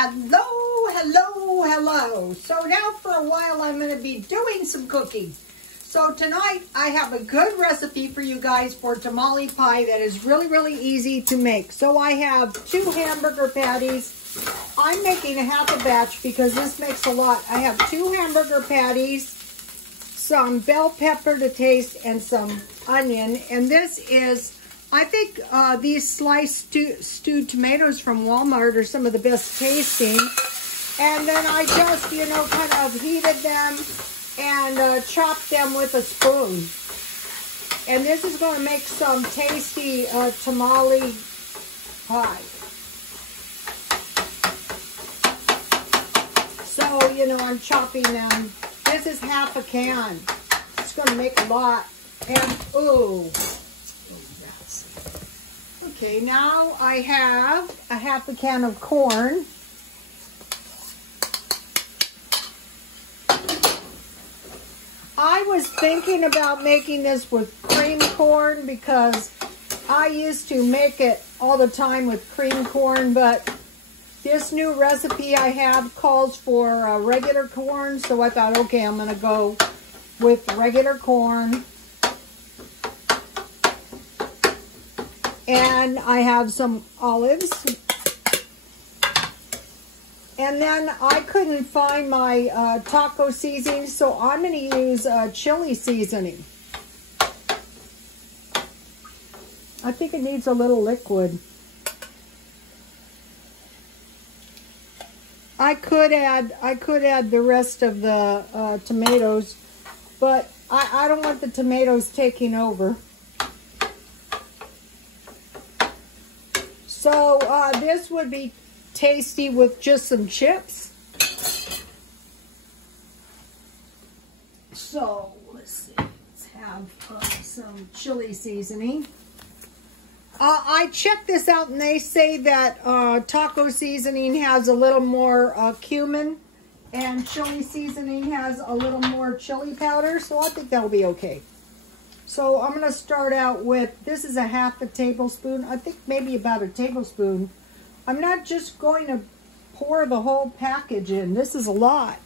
Hello. So now for a while I'm going to be doing some cooking. So tonight I have a good recipe for you guys for tamale pie that is really easy to make. So I have 2 hamburger patties. I'm making a half a batch because this makes a lot. I have 2 hamburger patties, some bell pepper to taste, and some onion. And this is, I think these sliced stewed tomatoes from Walmart are some of the best tasting. And then I just, kind of heated them and chopped them with a spoon. And this is going to make some tasty tamale pie. So, I'm chopping them. This is half a can. It's going to make a lot. And, ooh. Okay, now I have a half a can of corn. I was thinking about making this with cream corn because I used to make it all the time with cream corn, but this new recipe I have calls for regular corn, so I thought, okay, I'm going to go with regular corn. And I have some olives. And then I couldn't find my taco seasoning, so I'm going to use chili seasoning. I think it needs a little liquid. I could add the rest of the tomatoes, but I don't want the tomatoes taking over. So this would be tasty with just some chips. So let's see, let's have some chili seasoning. I checked this out and they say that taco seasoning has a little more cumin and chili seasoning has a little more chili powder, so I think that'll be okay. So I'm going to start out with, this is a half a tablespoon, I think maybe about a tablespoon. I'm not just going to pour the whole package in. This is a lot.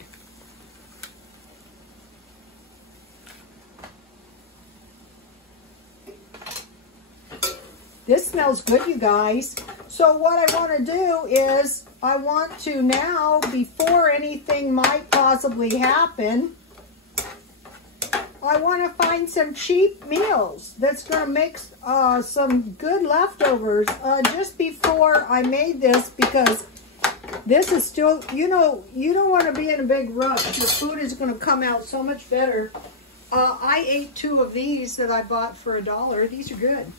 This smells good, you guys. So what I want to do is, I want to now, before anything might possibly happen, I want to find some cheap meals that's going to make some good leftovers just before I made this, because this is still, you don't want to be in a big rush. Your food is going to come out so much better. I ate 2 of these that I bought for $1. These are good.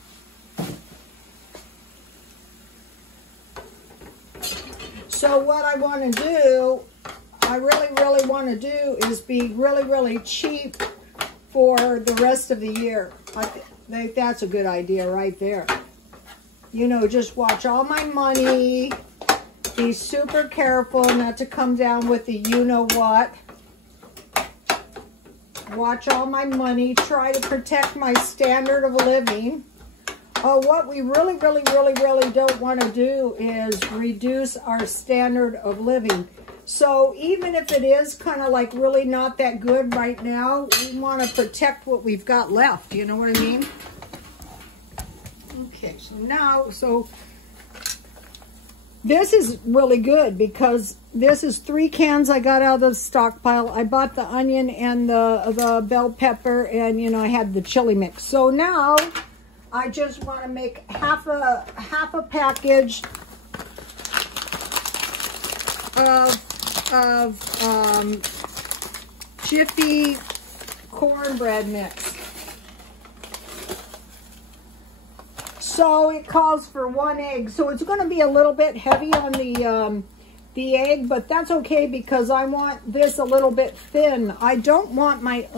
So what I want to do, I really want to do is be really cheap for the rest of the year. I think that's a good idea right there. Just watch all my money. Be super careful not to come down with the you-know-what. Watch all my money. Try to protect my standard of living. What we really don't want to do is reduce our standard of living. So even if it is kind of like really not that good right now, we want to protect what we've got left. You know what I mean? Okay, so now, this is really good because this is 3 cans I got out of the stockpile. I bought the onion and the bell pepper, and I had the chili mix. So now I just want to make half a package of Jiffy cornbread mix. So it calls for 1 egg. So it's going to be a little bit heavy on the egg, but that's okay because I want this a little bit thin. I don't want my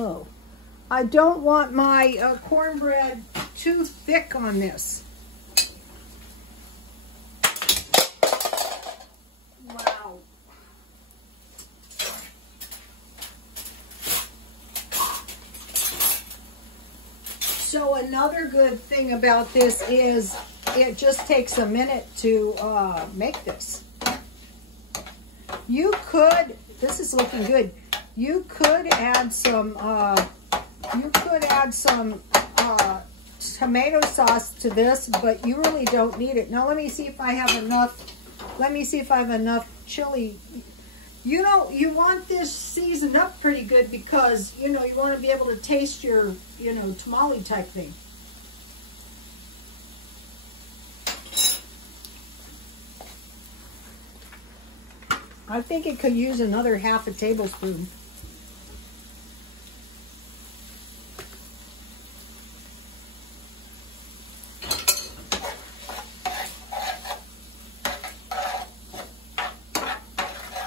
cornbread too thick on this. Wow. So another good thing about this is it just takes a minute to make this. You could, this is looking good. You could add some, tomato sauce to this, but you really don't need it. Now let me see if I have enough. Let me see if I have enough chili. You know, you want this seasoned up pretty good because, you know, you want to be able to taste your, you know, tamale type thing. I think it could use another half a tablespoon.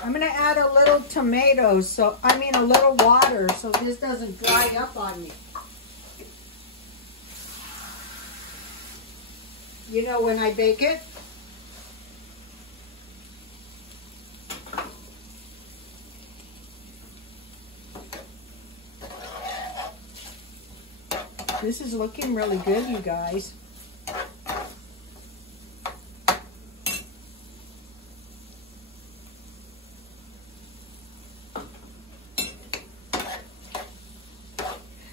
I'm going to add a little tomato, so I mean a little water, so this doesn't dry up on me. You know, when I bake it. This is looking really good, you guys.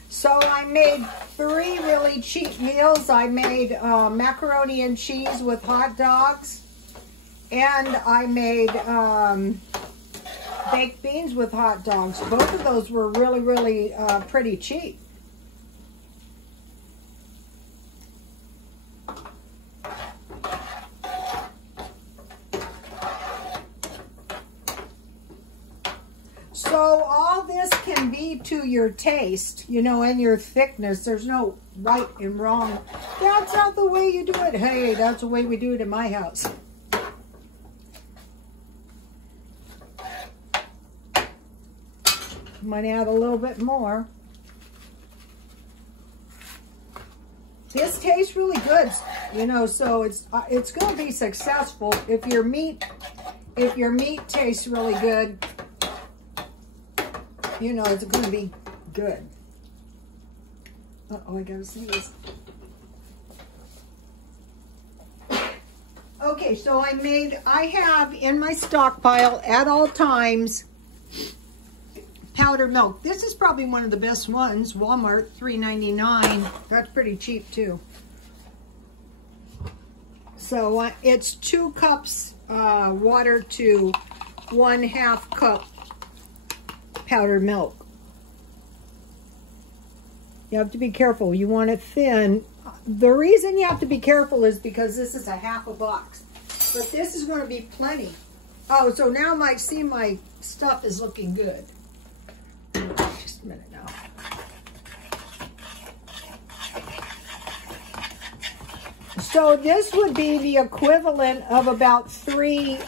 So I made 3 really cheap meals. I made macaroni and cheese with hot dogs, and I made baked beans with hot dogs. Both of those were really, really pretty cheap. So all this can be to your taste, you know, and your thickness. There's no right and wrong. That's not the way you do it. Hey, that's the way we do it in my house. Might add a little bit more. This tastes really good, you know, so it's going to be successful if your meat tastes really good. You know, it's going to be good. Uh-oh, I gotta sneeze. Okay, so I have in my stockpile at all times powdered milk. This is probably one of the best ones. Walmart, $3.99. That's pretty cheap too. So it's 2 cups water to 1/2 cup powdered milk. You have to be careful. You want it thin. The reason you have to be careful is because this is a half a box. But this is going to be plenty. Oh, so now my stuff is looking good. Just a minute now. So this would be the equivalent of about 3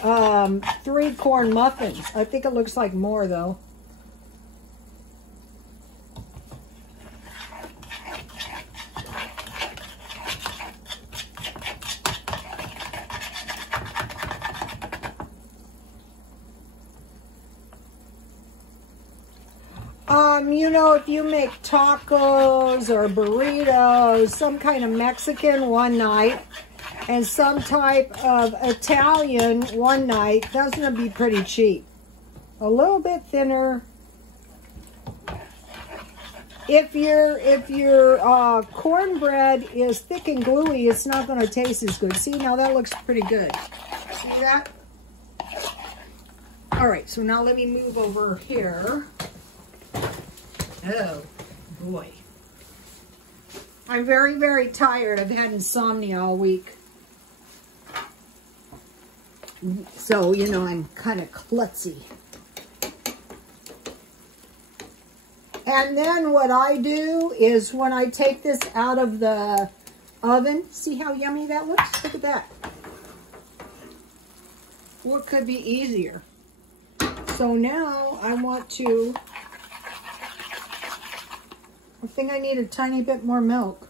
corn muffins. I think it looks like more though. You know, if you make tacos or burritos, some kind of Mexican one night, and some type of Italian one night, that's going to be pretty cheap. A little bit thinner. If your cornbread is thick and gluey, it's not going to taste as good. See, now that looks pretty good. See that? All right, so now let me move over here. Oh, boy. I'm very, very tired. I've had insomnia all week. So, you know, I'm kind of klutzy. And then what I do is when I take this out of the oven, see how yummy that looks? Look at that. What could be easier? So now I want to... I think I need a tiny bit more milk.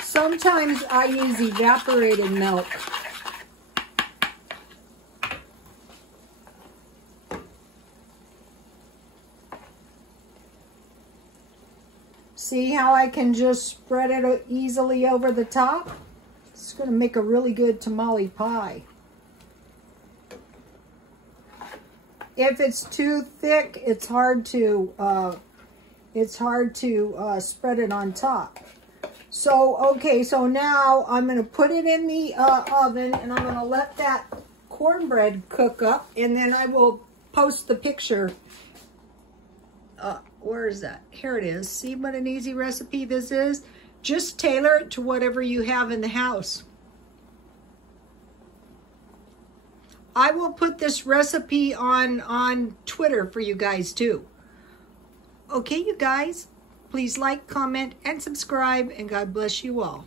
Sometimes I use evaporated milk. See how I can just spread it easily over the top? It's going to make a really good tamale pie. If it's too thick, it's hard to spread it on top. So, okay, so now I'm going to put it in the oven, and I'm going to let that cornbread cook up, and then I will post the picture. Where is that? Here it is. See what an easy recipe this is? Just tailor it to whatever you have in the house. I will put this recipe on Twitter for you guys too. Okay, you guys, please like, comment, and subscribe, and God bless you all.